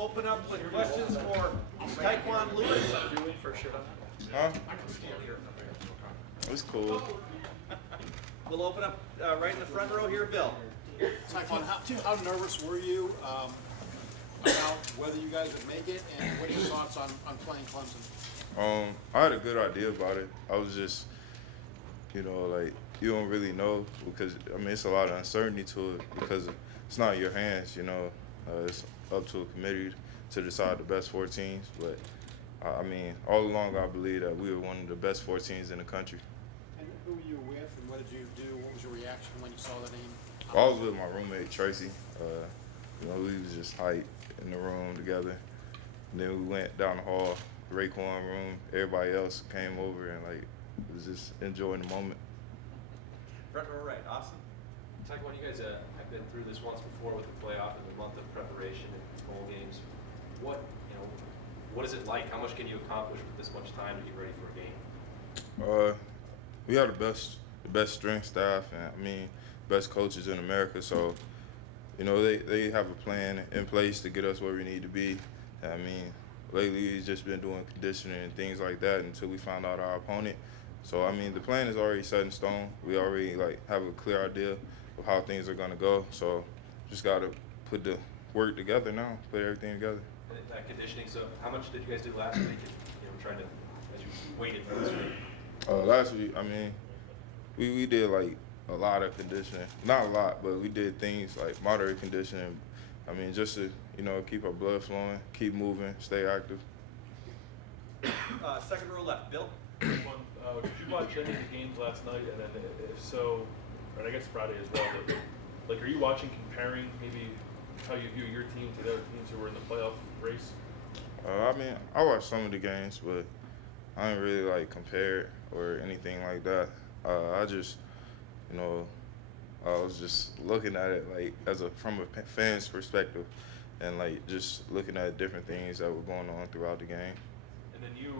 open up with questions for Tyquan Lewis. Huh? It's cool. We'll open up right in the front row here, Bill. Tyquan, how nervous were you about whether you guys would make it, and what are your thoughts on playing Clemson? I had a good idea about it. I was just, like, you don't really know because, it's a lot of uncertainty to it because it's not in your hands, It's up to a committee to decide the best 4 teams. But, all along I believe that we were one of the best 4 teams in the country. And who were you with, and what did you do? What was your reaction when you saw the name? I was with my roommate, Tracy. We was just hyped in the room together. And then we went down the hall, Raekwon room. Everybody else came over and, was just enjoying the moment. Front row right, Austin. Tyquan, you guys have been through this once before with the playoff and the month of preparation and bowl games. What is it like? How much can you accomplish with this much time to get ready for a game? We have the best strength staff and best coaches in America. So, they have a plan in place to get us where we need to be. Lately we've just been doing conditioning and things like that until we find out our opponent. So, the plan is already set in stone. We already have a clear idea of how things are going to go. So, just got to put the work together now, put everything together. And that conditioning, so how much did you guys do last week? Trying to, as you waited for this week? Last week, we did a lot of conditioning. Not a lot, but we did things like moderate conditioning. Just to, keep our blood flowing, keep moving, stay active. Second row left, Bill. Did you watch any of the games last night? And then if so, and I guess Friday as well, are you watching, comparing maybe how you view your team to the other teams who were in the playoff race? I watched some of the games, but I didn't really compare it or anything like that. I just, I was just looking at it from a fan's perspective, and just looking at different things that were going on throughout the game. And then you're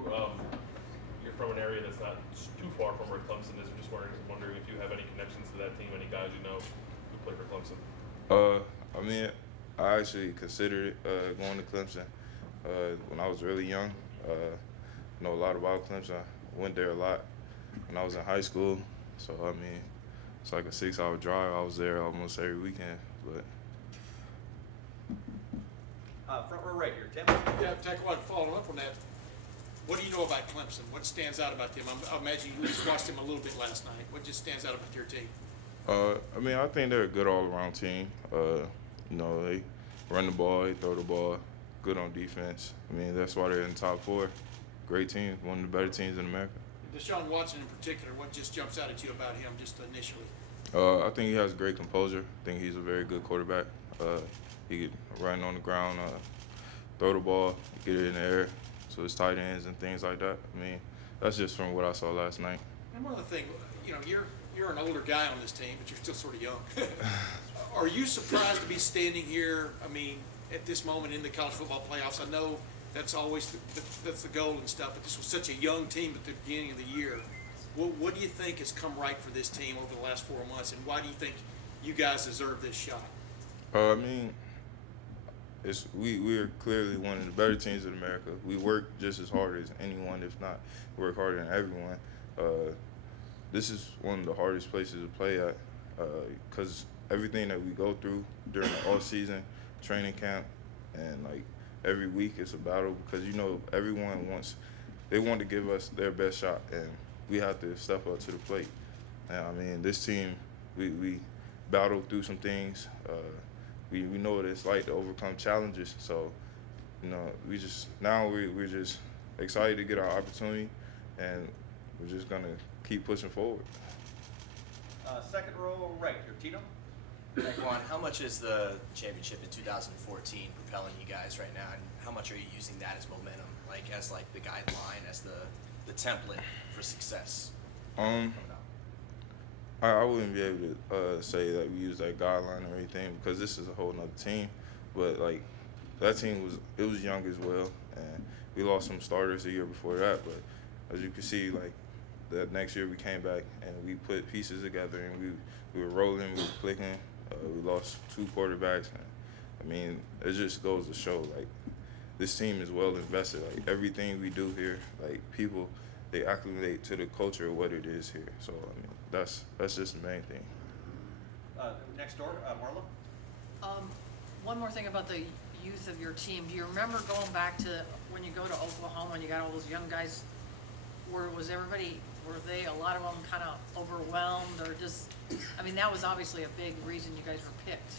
from an area that's not too far from where Clemson is. I'm just wondering if you have any connections to that team, any guys you know who play for Clemson. I actually considered going to Clemson when I was really young. Know a lot about Clemson. I went there a lot when I was in high school. So, it's like a 6-hour drive. I was there almost every weekend. But Front row right here, Tim. Yeah, Tyquan, following up on that, what do you know about Clemson? What stands out about them? I imagine you just watched them a little bit last night. What just stands out about your team? I think they're a good all-around team. They run the ball, they throw the ball, good on defense. That's why they're in the top 4. Great team, one of the better teams in America. Deshaun Watson in particular, what just jumps out at you about him just initially? I think he has great composure. I think he's a very good quarterback. He can run on the ground, throw the ball, get it in the air to his tight ends and things like that. That's just from what I saw last night. And one other thing, you're an older guy on this team, but you're still sort of young. Are you surprised to be standing here, at this moment in the college football playoffs? I know that's always that's the goal and stuff, but this was such a young team at the beginning of the year. What do you think has come right for this team over the last 4 months, and why do you think you guys deserve this shot? We are clearly one of the better teams in America. We work just as hard as anyone, if not work harder than everyone. This is one of the hardest places to play at because everything that we go through during the off-season, training camp, and every week it's a battle because everyone wants to give us their best shot, and we have to step up to the plate. And this team, we battled through some things. We know what it's like to overcome challenges. So, we're just excited to get our opportunity, and we're just gonna keep pushing forward. Second row right here, Tino. Tyquan, how much is the championship in 2014 propelling you guys right now, and how much are you using that as momentum, as the guideline, as the template for success? I wouldn't be able to say that we use that guideline or anything because this is a whole nother team. But that team was young as well, and we lost some starters the year before that. But as you can see, that next year we came back and we put pieces together and we were rolling, we were clicking. We lost 2 quarterbacks. It just goes to show this team is well invested. Like everything we do here, like people, they acclimate to the culture of what it is here. So I mean, that's just the main thing. Next door, Marla. One more thing about the youth of your team. Do you remember going back to when you go to Oklahoma and you got all those young guys? Were they a lot of them kind of overwhelmed, or just? I mean, that was obviously a big reason you guys were picked.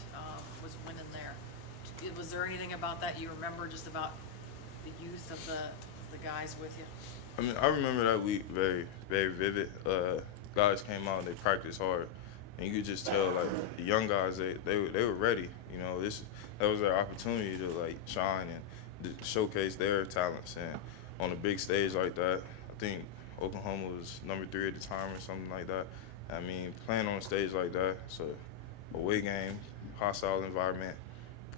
Was winning there. Was there anything about that you remember, just about the youth of the guys with you? I mean, I remember that week very, very vivid. Guys came out and they practiced hard, and you could just tell like the young guys they were ready. You know, that was their opportunity to like shine and to showcase their talents. And on a big stage like that, I think Oklahoma was number 3 at the time or something like that. I mean, playing on a stage like that, it's a away game, hostile environment,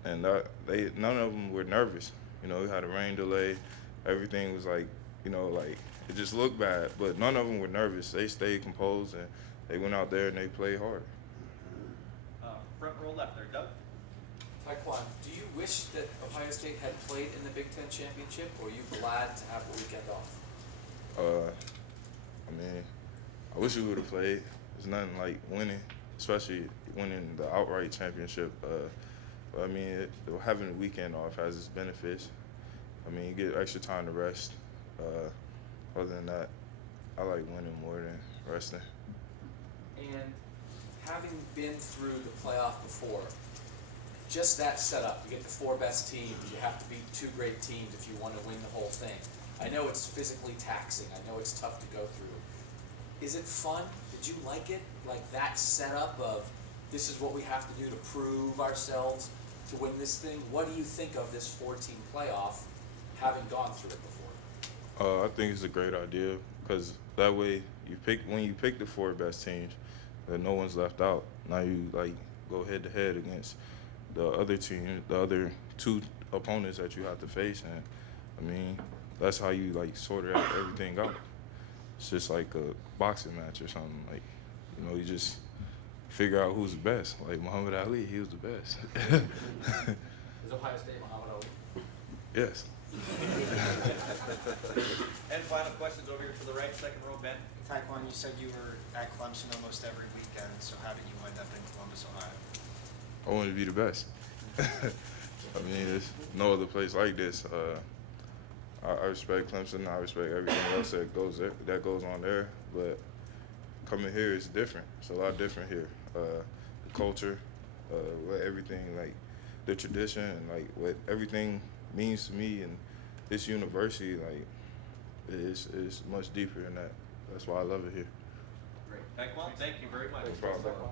and none of them were nervous. You know, we had a rain delay, everything was like, you know, like it just looked bad, but none of them were nervous. They stayed composed and they went out there and they played hard. Front row left there, Doug. Tyquan, do you wish that Ohio State had played in the Big Ten championship, or are you glad to have the weekend off? I mean, I wish we would have played. There's nothing like winning, especially winning the outright championship. But I mean, having the weekend off has its benefits. I mean, you get extra time to rest. Other than that, I like winning more than resting. And having been through the playoff before, just that setup, you get the 4 best teams, you have to beat 2 great teams if you want to win the whole thing. I know it's physically taxing, I know it's tough to go through. Is it fun? Did you like it? Like that setup of this is what we have to do to prove ourselves to win this thing? What do you think of this 4-team playoff, having gone through it before? I think it's a great idea because that way when you pick the 4 best teams, then no one's left out. Now you like go head to head against the other team, the other 2 opponents that you have to face, and I mean that's how you like sort everything out. It's just like a boxing match or something. Like, you know, you just figure out who's the best. Like Muhammad Ali, he was the best. Is Ohio State Muhammad Ali? Yes. And final questions over here to the right, second row, Ben. Tyquan, you said you were at Clemson almost every weekend, so how did you wind up in Columbus, Ohio? I want to be the best. I mean, there's no other place like this. I respect Clemson. I respect everything else that goes on there. But coming here is different. It's a lot different here. The culture, what everything, like the tradition, and like what everything means to me, and this university, like, is much deeper than that. That's why I love it here. Great. Tyquan, thank you very much. No problem.